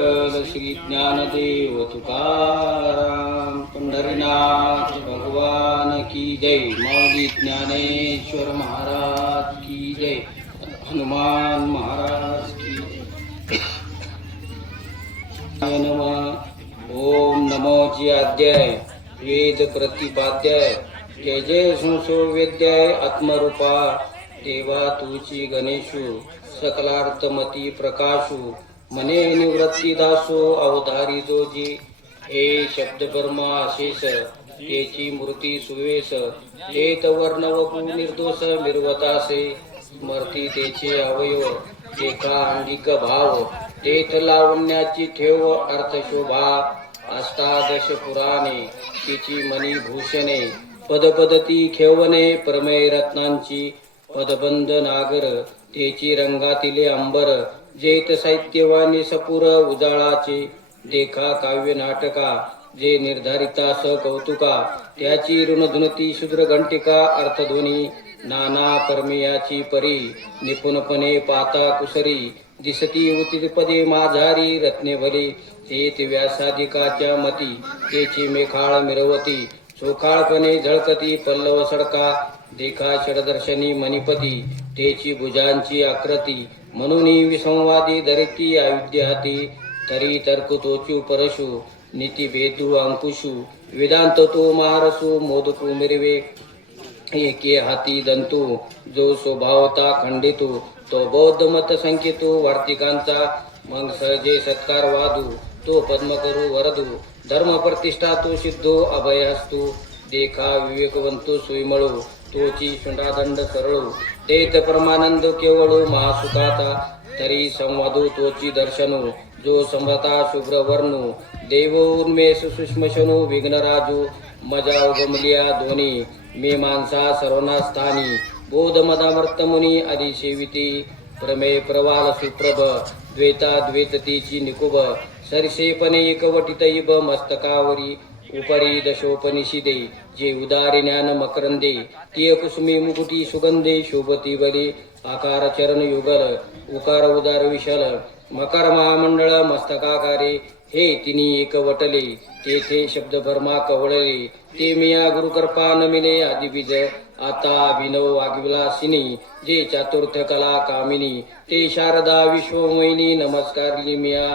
श्री ज्ञानदेव तुकाराम पंढरीनाथ भगवान की जय। माऊली ज्ञानेश्वर महाराज की जय। हनुमान महाराज की जय। नमः। ओम नमो जी अध्याय वेद प्रतिपाद्याय जय जय संसो वेद्याय आत्मरूपा देवा तुची गणेशु सकलार्थमती प्रकाशु मने निवृत्ती दासो अवधारी जोजी। हे शब्द ब्रह्म अशेष तेची मूर्ती सुवेश तेत वर्ण वपू निर्दोष निर्वतासे स्मरती तेचे अवयव एका अंगिक भाव तेथ लावण्याची ठेव अर्थशोभा अष्टादश पुराणे तिची मणिभूषणे पदपदती खेवणे प्रमेय रत्नांची पदबंध नागर तेची रंगातिले अंबर जेत साहित्यवाणी सपुर उजाळाचे देखा काव्य नाटका जे निर्धारिता स कौतुका त्याची ऋणधुनती शूद्र घंटिका अर्थध्वनी नाना परमेयाची परी निपुणपणे पाता कुसरी दिसती उचित पदे माझारी रत्ने भली तेत व्यासाधिकाच्या मती तेची मेखाळ मिरवती चोखाळपणे झळकती पल्लव सडका देखा षडदर्शनी मणिपती तेची भुजांची आकृती म्हणून विसंवादी धरिती अविद्याती तरी तर्क तोचू परशु नीती भेदू अंकुशु वेदांत तो महारसू मोदकू मिरवे एके हाती दंतू जो स्वभावता खंडितू तो बौद्ध मत संकेतो वार्तिकांचा मग सहजे सत्कार वादू तो पद्म करू वरदू धर्म प्रतिष्ठा तो सिद्धो अभयास्तू देखा विवेकवंतो सुविमळू तोची शुंडादंड सरळू तेत परमानंद केवळू महासुखाता तरी संवादू तोची दर्शनू जो समता शुभ्र वर्णू देव उन्मेष सूक्ष्मशनू विघ्नराजू मजा उगमलिया दोन्ही मे माणसा सर्वनास्थानी बोध मदामर्त मुनी अधिसेविती प्रमेय प्रवाल सुप्रभ द्वैता द्वैततीची निकुब सरसेपणे एकवटित इब मस्तकावरी उपरी दशोपनिषिदे जे उदारी ज्ञान मकरंदे ती कुसुमी मुकुटी सुगंधे शोभती बली आकार चरण युगल उकार उदार विशल मकर महामंडळ मस्तकाकारे हे तिनी एकवटले तेथे शब्द भरमा कवळले ते मिया गुरुकृपा नमिले आदिबीज आता अभिनव वाग्विलासिनी जे चातुर्थ कला कामिनी ते शारदा विश्वमोहिनी नमस्कारली मिया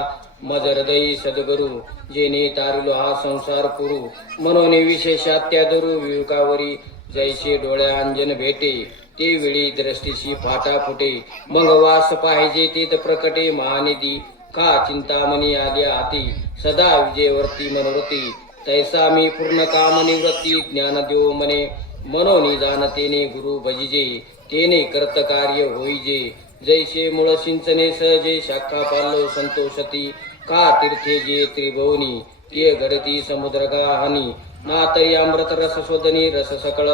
मद हृदयी सद्गुरु जेने तारिलो हा संसार पुरू मनोने विशेषात्यादरू विवेकावरी जैसे डोळ्या अंजन भेटे ते वेळी दृष्टीशी फाटा फुटे मग वास पाहिजे ते प्रकटे महानिधी का चिंतामणी आल्या हाती सदा विजयवर्ती मनोरती तैसा मी पूर्ण काम निवृत्ती ज्ञान देव मने मनोनी जाणतेने गुरु भजिजे तेने कर्त कार्य होईजे जैसे मूळ सिंचने सहजे शाखा पाल्लो संतोषती का तीर्थे जे त्रिभुवनी ते घडती समुद्रगा हानी ना तरी अमृत रस शोधनी रस सकळ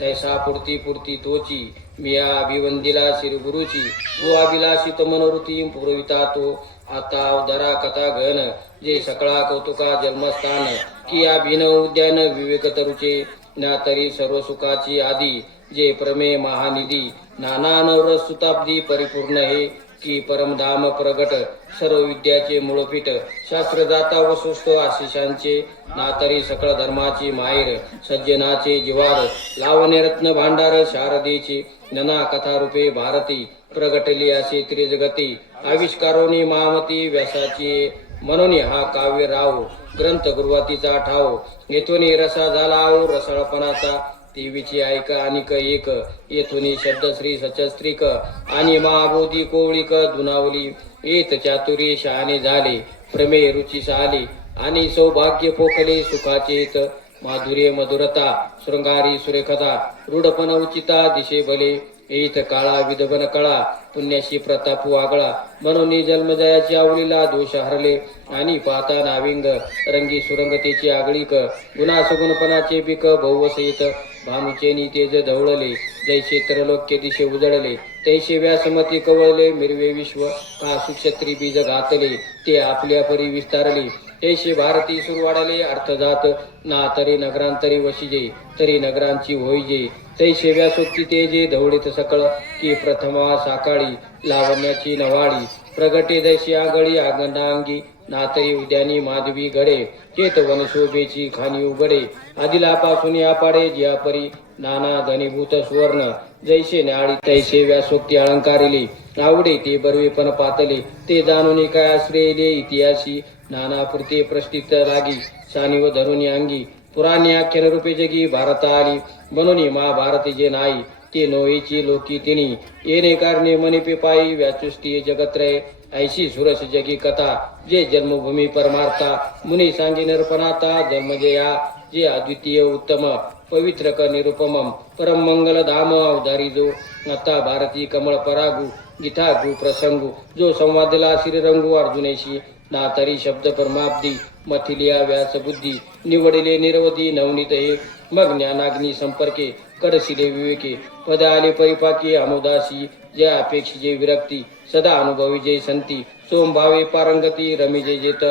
तैसा पुरती पुरती तोची मिया अभिवंदिला श्री गुरुची तो अभिलाषित मनोवृत्ती पुरविता तो आता अवधरा कथा घन जे सकळा कौतुका जन्मस्थान की अभिनव उद्यान विवेक तरुचे ना तरी सर्व सुखाची आदी जे प्रमेय महानिधी नाना नवर सुताब्दी परिपूर्ण हे की परमधाम प्रगट सर्व विद्याचे मूळपीठ शास्त्रदाता वसुस्त आशिषांचे ना तरी सकळ धर्माची माहेर सज्जनाचे जिवार लावणे रत्न भांडार शारदेची नना कथा रूपे भारती प्रगटली असे त्रिजगती आविष्कारोनी महामती व्यासाची म्हणून हा काव्य राव ग्रंथ गुरुवातीचा ठाव येथून रसा झाला रसाळपणाचा देवीची ऐका अनिक एक येथून शब्द श्री सचस्त्रिक आणि महाबोधी कोवळीक दुनावली येत चातुर्य शहाणे झाले प्रमेय रुची साले आणि सौभाग्य पोखले सुखाचेत माधुर्य मधुरता शृंगारी सुरेखता रूढपण उचिता दिशे भले येत काळा विधबन कळा पुण्याशी प्रताप वागळा म्हणून जन्मजयाची आवलीला दोष हरले आणि पाहता नाविंग रंगी सुरंगतेची आगळीक गुणा सगुणपणाचे पीक बहुवसहित भानुचे तेज धवळले जैसे त्रैलोक्य दिशे उजळले तैसे व्यासमती कवळले मिरवे विश्व का सुक्षत्री बीज घातले ते आपल्या परी विस्तारले तैसे भारती सुरवाडले अर्थजात ना तरी नगरांतरी वशिजे तरी नगरांची होईजे तैसे व्यासोक्ती तेजे धवळीत सकळ की प्रथमा साकाळी लावण्याची नवाळी प्रगटे दैशी आगळी आगंडांगी नातरी उद्यानी माधवी घडे चेत वनशोभेची खाणी उघडे आदिलापासून या पाडे जिया परी नाना घनीभूत सुवर्ण जैसे न्याळी तैसे व्यासोक्ती अलंकारिले आवडे ते बरवे पण पातले ते जाणून काय आश्रयले इतिहासी नाना पुरते प्रश्नित लागी शानीव धरुनी अंगी पुराणी आख्यान रूपे जगी भारत आली बनवणी महाभारती जे नाही ते नोईची लोकी तिनी येणे कारणे मनिपे पायी व्याचुष्टी जगत्रय ऐशी सुरस जगी कथा जे जन्मभूमी परमार्था मुनी सांगी नरपणाता जन्मजया जे अद्वितीय उत्तम पवित्र क निरुपमम परम मंगल धाम अवधारी जो आता भारती कमळ परागू गीता गु प्रसंगू जो संवादला श्रीरंगू अर्जुनेशी नातरी शब्द परमाब्दी मथिलिया व्यास बुद्धी निवडले निरवधी नवनीत हे मग ज्ञानाग्नी संपर्के कडसिले विवेके पद आले परिपाकी अमुदासी जे अपेक्षिजे विरक्ती सदा अनुभवी जे संती सोमभावे पारंगती रमिजे जेत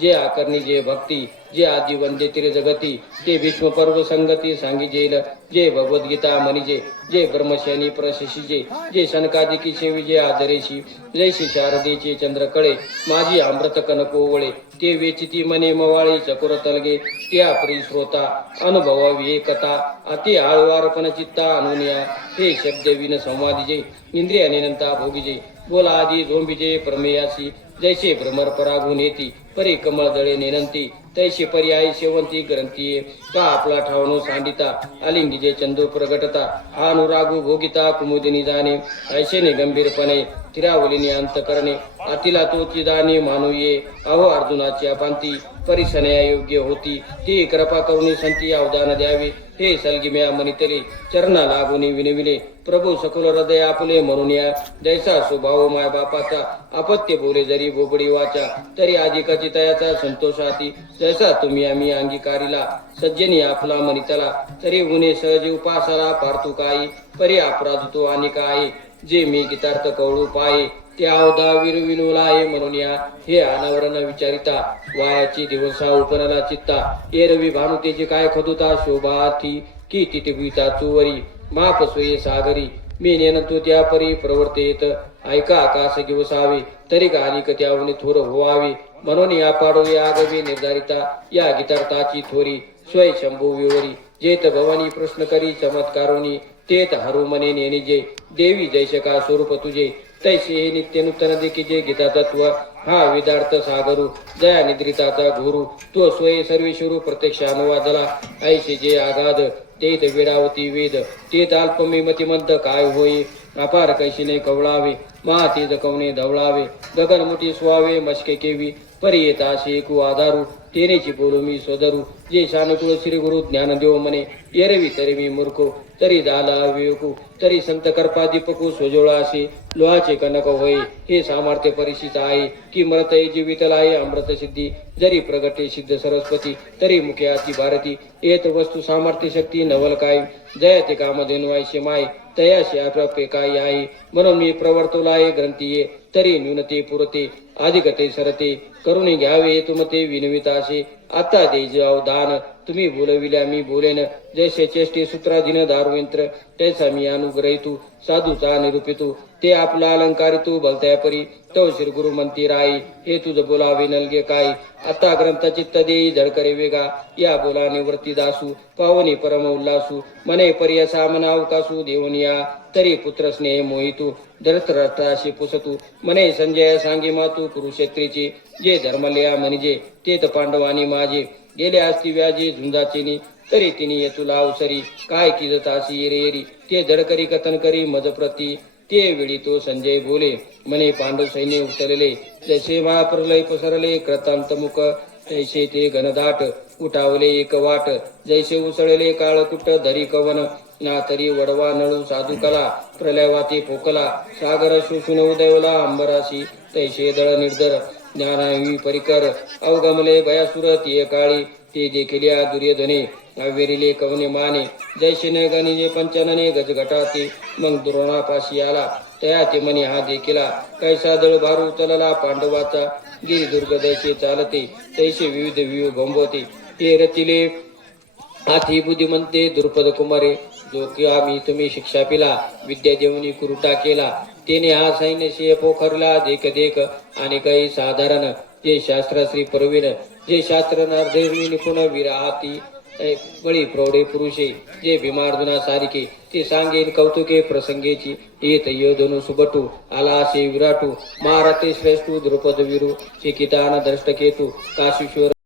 जे आकर्णी जे भक्ती जे आदि वंदे तिरे जगती ते भीष्म पर्व संगती सांगिजेल जे भगवद्गीता मनिजे जे ब्रह्मशनी प्रशशीजे जे शनकादिकी सेविजे आदरेशी जैशी शारदेचे चंद्रकळे माझी अमृत कनकोवळे ते वेचिती मने मवाळे चकोर तलगे त्या प्री श्रोता अनुभवावी एकता अति आळवारपण चित्ता अनुनिया हे शब्द विन संवादिजे इंद्रिय निनंता भोगिजे बोला आदी झोंबिजे प्रमेयासी जैसे भ्रमर परागून येती परी कमळ दळे नेनंती तैसे पर्यायी शेवंती ग्रंथी का आपला ठावनो सांडिता अलिंगीजे चंदो प्रगटता अनुरागू भोगिता कुमुदिनी जाणे ऐशेने गंभीरपणे तिरावलीने अंत करणे अतिला तोची दाने मानू ये अहो अर्जुनाची अपांती परिसनया योग्य होती ती कृपा करुणी संती अवदान द्यावे हे सलगिम्या मनितले चरणा लागुनी विनविले प्रभू सकुल हृदय आपले म्हणून या जैसा स्वभाव माय बापाचा अपत्य बोले जरी बोबडी वाचा तरी अधिकाची तयाचा संतोषाती जैसा तुम्ही आम्ही अंगीकारिला सज्जनी आपला मनितला तरी गुन्हे सहज उपासाला पार्थू काही परी अपराध तो आणि काय जे मी गीतार्थ कवळू पाये ते अवधा विनोला आहे म्हणून या हे अनावरण विचारिता वायाची दिवसा उपनला चित्ता एरवी भानुतेची काय खदुता शोभार्थी की तिटिभिता चुवरी माप सोये सागरी मी नेनतो त्या परी प्रवर्तेत ऐका आकाश दिवसावे तरी गालिक त्यावने थोर व्हावे म्हणून या पाडो या आगवी निर्धारिता या गीतार्थाची थोरी स्वय शंभू विवरी जेत भवानी प्रश्न करी चमत्कारोनी तेत हरू मने नेनिजे देवी जैशका स्वरूप तुझे तैसे हे नित्य नूतन देखीजे गीता तत्व हा विदार्थ सागरू जया निद्रिताचा गुरु तो स्वय सर्वेश्वरू प्रत्यक्ष अनुवादला ऐसे जे आगाध तेत वेडावती वेद तेत अल्पमी मतिमंत काय होई अपार कैशीने कवळावे महाते जकवणे धवळावे गगन मुठी स्वावे मस्के केवी परी येता शेकू आधारू तेनेची बोलू मी सोदरू जे शानुकुळ श्री गुरु ज्ञान देव मने एरवी तरी मी मूर्खो तरी झाला विवेकू तरी संत कर्पा दीपकू सोजोळा असे लोहाचे कनक होय हे सामर्थ्य परिचित आहे की मरत जीवितला आहे अमृत सिद्धी जरी प्रगटे सिद्ध सरस्वती तरी मुख्याची भारती येत वस्तू सामर्थ्य शक्ती नवल काय जयते कामधेनु ऐशे माय तयाशी आत्मपे काय आहे म्हणून मी प्रवर्तुलाय ग्रंथीये तरी न्यूनते पुरते अधिकते सरते करुणी घ्यावे तुमते विनवितासे आता दे जाव दान तुम्ही बोलविल्या मी बोलेन जैसे चेष्टे सूत्राधीन दारुयंत्र तैसा मी अनुग्रहितू साधूचा निरूपितू ते आपला अलंकारितू भलत्या परी तो श्री गुरु म्हणती राई हे तुझ बोलावे नलगे काय आता ग्रंथ चित्त देई झडकरे वेगा या बोला निवृत्ती दासू पावनी परम उल्लासू मने पर्य सामना अवकासू देवनिया तरी पुत्र स्नेह मोहितू धृतराष्ट्राशी पुसतू मने संजय सांगे मातू कुरुक्षेत्रीची जे धर्मलया म्हणजे तेत पांडवानी माझे गेले असती व्याजे झुंजाचेनी तरी तिने येतुला अवसरी काय किजतासी एरेरी ते धडकरी कथन करी मजप्रती ते वेळी तो संजय बोले मने पांडव सैन्य उतरले जसे महाप्रलय पसरले कृतांतमुख तैसे ते घनदाट उठावले एक वाट जैसे उसळले काळकुट धरी कवन ना तरी वडवा नळू साधू कला प्रलयवाती फोकला सागर शोषून उदयवला अंबराशी तैसे दळ निर्धर ज्ञानावी परिकर अवगमले भयासुर ती काळी ते देखिल्या दुर्योधने अवेरिले कवने माने जैशने गणिजे पंचनने गजगटाते मग द्रोणापाशी आला तया ते मनी हा देखिला कैसा दळ भारू चलला पांडवाचा गिरी दुर्ग दैसे चालते तैसे विविध विव भंबवते ते रतिले हाती बुद्धिमंते द्रुपद कुमारे जो की आम्ही तुम्ही शिक्षा पिला विद्या देऊनी कुरुटा केला तेने हा सैन्य पोखरला देख देख आणि काही साधारण जे शास्त्राश्री परवीन जे शास्त्र निर्देवी निपुण विराहाती बळी प्रौढे पुरुषे जे भीमार्जुना सारिके ते सांगेन कौतुके प्रसंगेची येत योधनु सुबटू आलासे विराटू महारथे श्रेष्ठू द्रुपद विरू शिकितान दष्टकेतू काशीश्वर